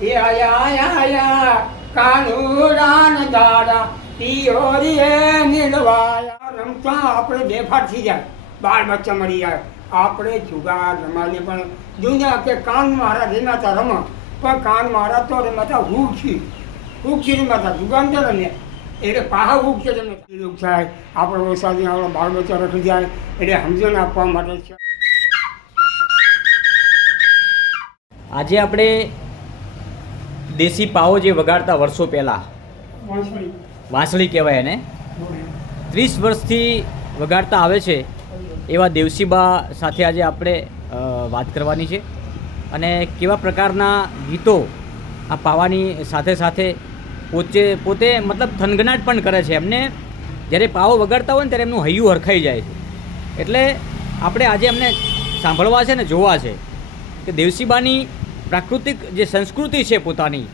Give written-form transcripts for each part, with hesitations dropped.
એ આયા આયા આયા કાનુડાન દાડા પિયોરીએ નીલવાયા. રમતા આપણે બેફાટ થઈ જાય, બાળ બચ્ચા મળી જાય. આપણે જુગાર રમાડીએ પણ દુનિયા કે કાન મારા રમાતા રમા, પણ કાન મારા તો રમાતા હુખી રમાતા જુગાર તો રમે એટલે પાહા હુક છે તમે દુઃખ થાય આપણે વરસાદની આપણો બાળ બચ્ચા રખી જાય એટલે સમજણ આપવા માટે છે. આજે આપણે દેશી પાવો જે વગાડતા વર્ષો પહેલાં વાંસળી કહેવાય એને 30 વર્ષથી વગાડતા આવે છે એવા દેવસીબા સાથે આજે આપણે વાત કરવાની છે અને કેવા પ્રકારના ગીતો આ પાવાની સાથે સાથે પોતે મતલબ થનગનાટ પણ કરે છે. એમને જ્યારે પાવો વગાડતા હોય ને ત્યારે એમનું હૈયું હરખાઈ જાય છે. એટલે આપણે આજે એમને સાંભળવા છે ને જોવા છે કે દેવસીબાની પ્રાકૃતિક જે સંસ્કૃતિ છે પોતાની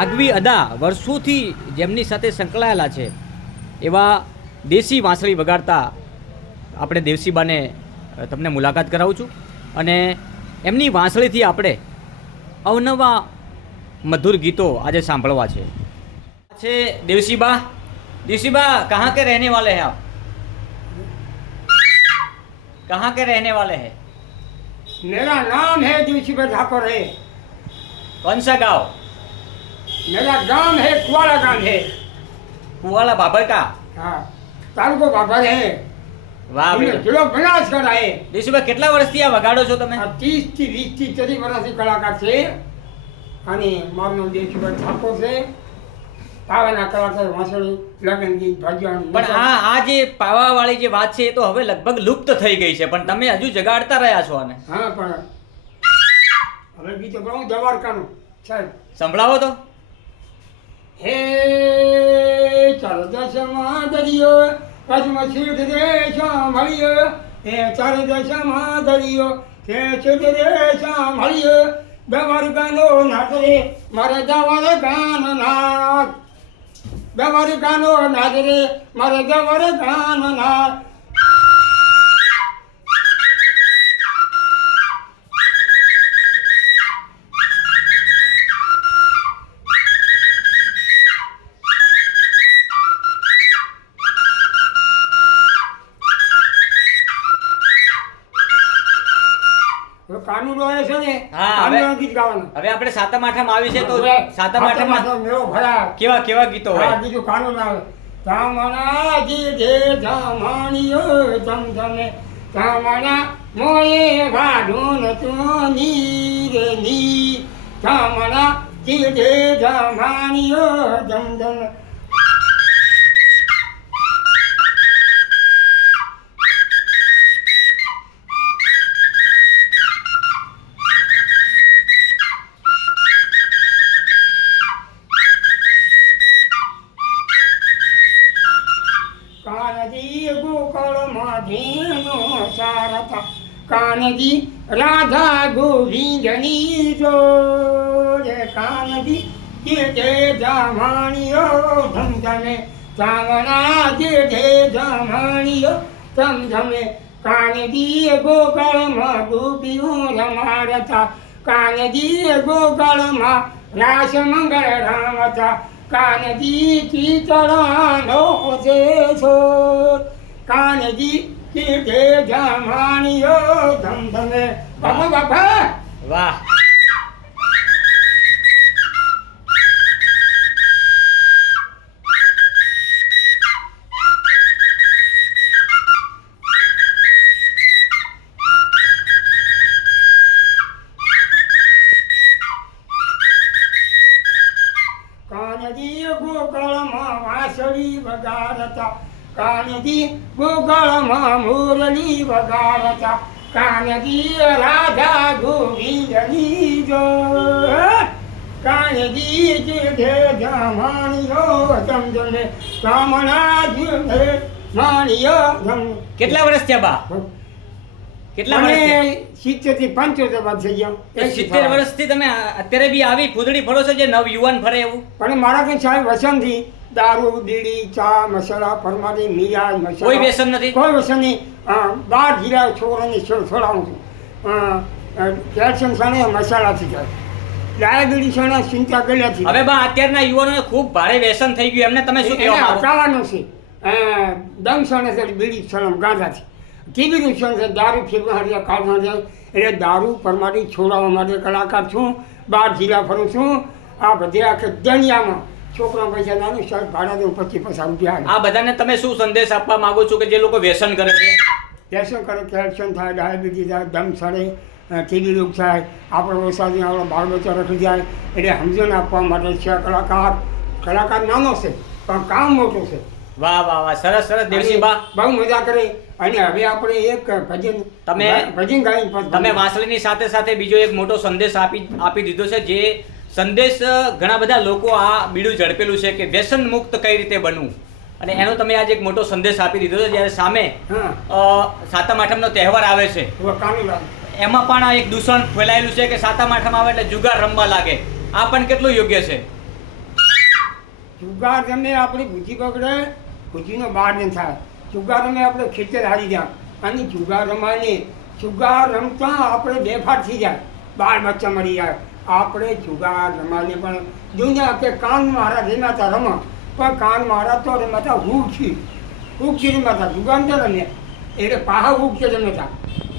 આગવી અદા વર્ષોથી જેમની સાથે સંકળાયેલા છે એવા દેશી વાંસળી વગાડતા આપણે દેવસીબાને તમને મુલાકાત કરાવું છું અને એમની વાંસળીથી આપણે અવનવા મધુર ગીતો આજે સાંભળવા છે. દેવસીબા કहाँ के रहने वाले हैं आप? कहाँ के रहने वाले हैं? मेरा नाम है देवसीबा ठाकुर है. कौन सा गाँव? मेरा गांव है कुवाला गांव है. कुवाला बाबर का? हाँ, तालुको बाबर है. વાહ ભાઈ, કિલો બનાસકાંઠા है. દેવસીબા કેટલા વર્ષથી આ વગાડો છો તમે? 30 થી 20 થી 30 વર્ષથી કલાકાર છે અને મારું નામ દેવસીબા ઠાકોર છે. પાવાના કલાકાર વાંસળી લગ્ન ગીત ભજન. પણ આ જે પાવાવાળી જે વાત છે એ તો હવે લગભગ લુપ્ત થઈ ગઈ છે, પણ તમે હજુ જગાડતા રહ્યા છો આને. હા, પણ હવે ગીતો બહુ જવારકાનું સાહેબ સંભળાવો તો. હે ચાલ દશમાં દરિયો પદ્મ છેદ રે સાંભળ્યો. હે ચાલ દશમાં દરિયો હે છેદ રે સાંભળ્યો. દવર ગાનો નાથ રે મારે દવર ગાન નાથ. દવર ગાનો નાથ રે મારે દવર ગાન નાથ. કાનુડો છે ને કાનુડો ગીત ગાવાનું. હવે આપણે સાતમ આઠમ આવી છે તો સાતમ આઠમ મેળો ભરા કેવા ગીતો હોય? બીજું કાનુડો આવે. ધામણા જે ધામણીઓ ધમધમે ધામણા મોએ વાઢું તું નીરે ની. ધામણા જે ધામણીઓ ધમધમે. કાનજી ગોકળમાં ધીનો સારથા. કાનજી રાધા ગોવિંદની જોડે. કાનજી જે જામણીઓ ધમધમે ચાવણા જે જામણીઓ ધમધમે. કાનજી ગોકળમાં ગોપીઓ રમાડતા. કાનજી ગોકળમાં રાસ મંગળ રામતા. કાનજી ચિતરાનો છે છોડ. કાનજી કીધે જામણીઓ ધમધમે. બાબા બાબા વાહ. કાનજી ગોકળમાં વાંસળી વગાડતા. કાનજી ગોકળમાં મુરલી વગાડતા. કાનજી રાધા ગોવિંદની જોડ. કાનજી જે જામણીઓ ધમધમે કામણા જે માણીઓ ધમ. કેટલા વર્ષ થયા બા? કેટલા વર્ષ થયા? 70 થી 75 બાદ થઈ ગયા. 70 વર્ષથી તમે અત્યારે બી આવી ફૂદડી ફરો છો જે નવ યુવાન ફરે એવું? પણ મારા કઈ સાહેબ વસનથી દારૂ બીડી ચા મસાલા ફરમાદી મીરા મસાલા કોઈ વ્યસન નથી? કોઈ વ્યસન નહીં. 12 જિલ્લા છોકરાને છોડાવું છું. કેલ્શિયમ સાને મસાલાથી થાય. ડાયાબિટીસ અને ચિંતા કર્યાથી હવે બા અત્યારના યુવાનોને ખૂબ ભારે વ્યસન થઈ ગયું એમને તમે શું કહેવા માંગો? હટાવવાનું છે. દમ સણે છે બીડી સણમ ગાંજાથી, ટીબીનું સણ છે, દારૂ ફેરવા હાર્યા કાઢવા જાય. એટલે દારૂ પરમાડી છોડાવવા માટે કલાકાર છું, 12 જિલ્લા ફરું છું. આ બધે આખે દુનિયામાં છોકરા પૈસા નાનું શર્ટ ભાડા દઉં 25-50 રૂપિયા. આ બધાને તમે શું સંદેશ આપવા માંગો છો કે જે લોકો વ્યસન કરે છે? વ્યસન કરે, કેલ્શિયમ થાય, ડાયાબિટીસ થાય, દમ સડે, ટીબી રોગ થાય, આપણો વરસાદની આપણો બાળ બચ્ચા રખી જાય. એટલે સમજણ આપવા માટે છે કલાકાર નાનો છે પણ કામ મોટું છે. વાહ વાહ વાહ, સરસ સરસ દેવસિંહ બા. બહુ મજા કરે. અને હવે આપણે એક ભજન ગાઈને તમે વાંસળીની સાથે સાથે બીજો એક મોટો સંદેશ આપી દીધો છે. જે સંદેશ ઘણા બધા લોકો આ બીડું ઝડપેલું છે કે વ્યસન મુક્ત કઈ રીતે બનવું, અને એનો તમે આજે એક મોટો સંદેશ આપી દીધો છે. જ્યારે સામે સાતમ આઠમનો તહેવાર આવે છે એમાં પણ એક દૂષણ ફેલાયેલું છે કે સાતમ આઠમ આવે એટલે જુગાર રમવા લાગે. આ પણ કેટલું યોગ્ય છે? જુગાર રમે આપણી બુદ્ધિ બગડે, બુદ્ધિનો બહાર નહીં થાય. જુગાર રમે આપણે ખેતર હારી જાય અને જુગાર રમાઈને જુગાર રમતા આપણે બેફાટ થઈ જાય, બાળ બચ્ચા મળી જાય. આપણે જુગાર રમાઈને પણ દુનિયા કે કાન મારા રમાતા રમા, પણ કાન મારા તો રમાતા હુકથી રમાતા. જુગાર તો રમ્યા એટલે પાહા હુકથી રમતા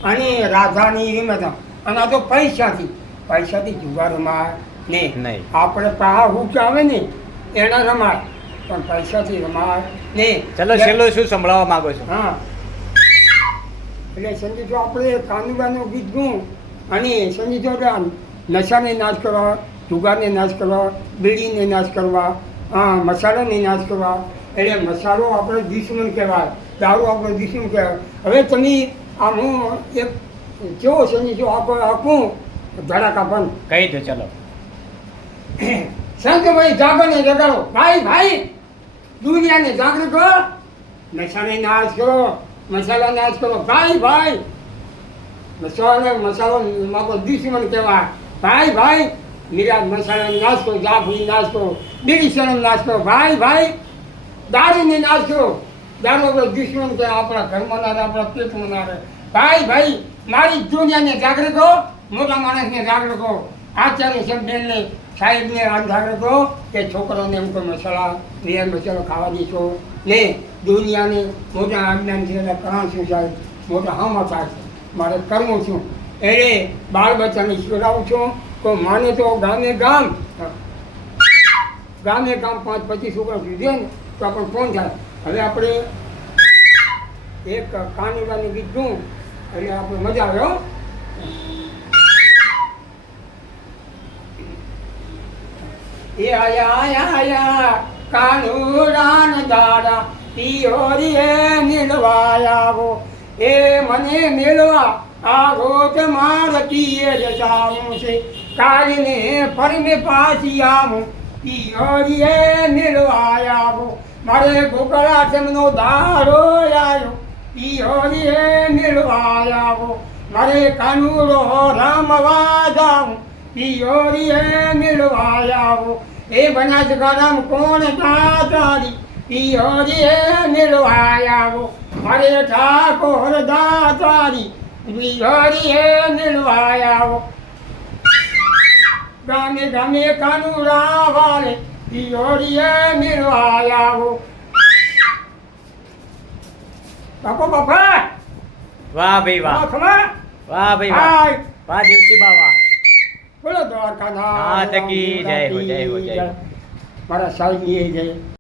અને રાધાની રમતા. અને આ તો પૈસાથી જુગાર રમાય નહીં. આપણે પાહા હુક આવે ને એના રમાય, પણ પૈસાથી રમાય નહીં. ચલો છેલ્લો શું સંભળાવવા માંગો છો? હા, એટલે સંગીતો આપણે કાનુબાનું ગીત ગું અને સંગીતો નશાને નાશ કરવા, જુગારને નાશ કરવા, બીડીને નાશ કરવા, મસાલાને નાશ કરવા. એટલે મસાલો આપણે દુશ્મન કહેવાય, દારૂ આપણો દુશ્મન કહેવાય. હવે તમે આ હું એક કેવો સંગીતો આપું ધડાકા બંધ કહી દો. ચલો સંત ભાઈ જાગોને જગાડો, ભાઈ દુનિયાને જાગૃત કરો, નશાને નાશ કરો, મસાલા નાશ કરો. ભાઈ મસાલો મારો દુશ્મન કહેવાય. ભાઈ મીરા મસાલાને નાશ કરો, જાફરી નાશ કરો, બીડી સણમ નાશ કરો. ભાઈ દારૂને નાશ કરો. દારૂ આપણો દુશ્મન કે આપણા ઘરમાં ના રહે, આપણા પેટમાં ના રહે. ભાઈ મારી દુનિયાને જાગૃત કરો, મોટા માણસને જાગૃત કરો, આચાર્ય શબ્દને સાહેબને આ જાગૃત કરો કે છોકરાઓને એમ કોઈ મસાલો ખાવા દીશો ને. દુનિયાને મોટા આજ્ઞાન છે એટલે કરાણ શું સાહેબ, મોટા હામાં થાય છે, મારે કરવું છું. એટલે બાળ બચ્ચાને શીખડાવું છું. કોઈ માને તો ગામ 5-25 છોકરા સુધી ને તો આપણે ફોન થાય. હવે આપણે એક કાનુડાનું ગીત દઉં એટલે આપણે મજા આવે. એ આયા કાનુડાન દાડા પિયોરીએ નીલવાયાવો. એ મને મેળવા આવો તમારતીએ જજાવું છે, કાલીને ફરીને પાછી આવું પિયોરીએ નીલવાયાવો. મારે ગોકળા તેમનો દાડો આવ્યો પિયોરીએ નીલવાયાવો. મારે કાનુડો રામવા જાઉં પિયોરીએ નીલવાયાવો. એ બનાસકાંઠામાં કોણ દાતારી પિયોરીએ નીલવાયાવો. મારે ઠાકોર દાતારી પિયોરીએ નીલવાયાવો. ગામે કાનુડા વાળે પિયોરીએ નીલવાયાવો. બાપા વાહ ભાઈ વાહ, વાહ ભાઈ વાહ દેવસિંહ બા વાહ. બોલો દ્વારકાનાથ જય હો. મારા સાહેબ જય.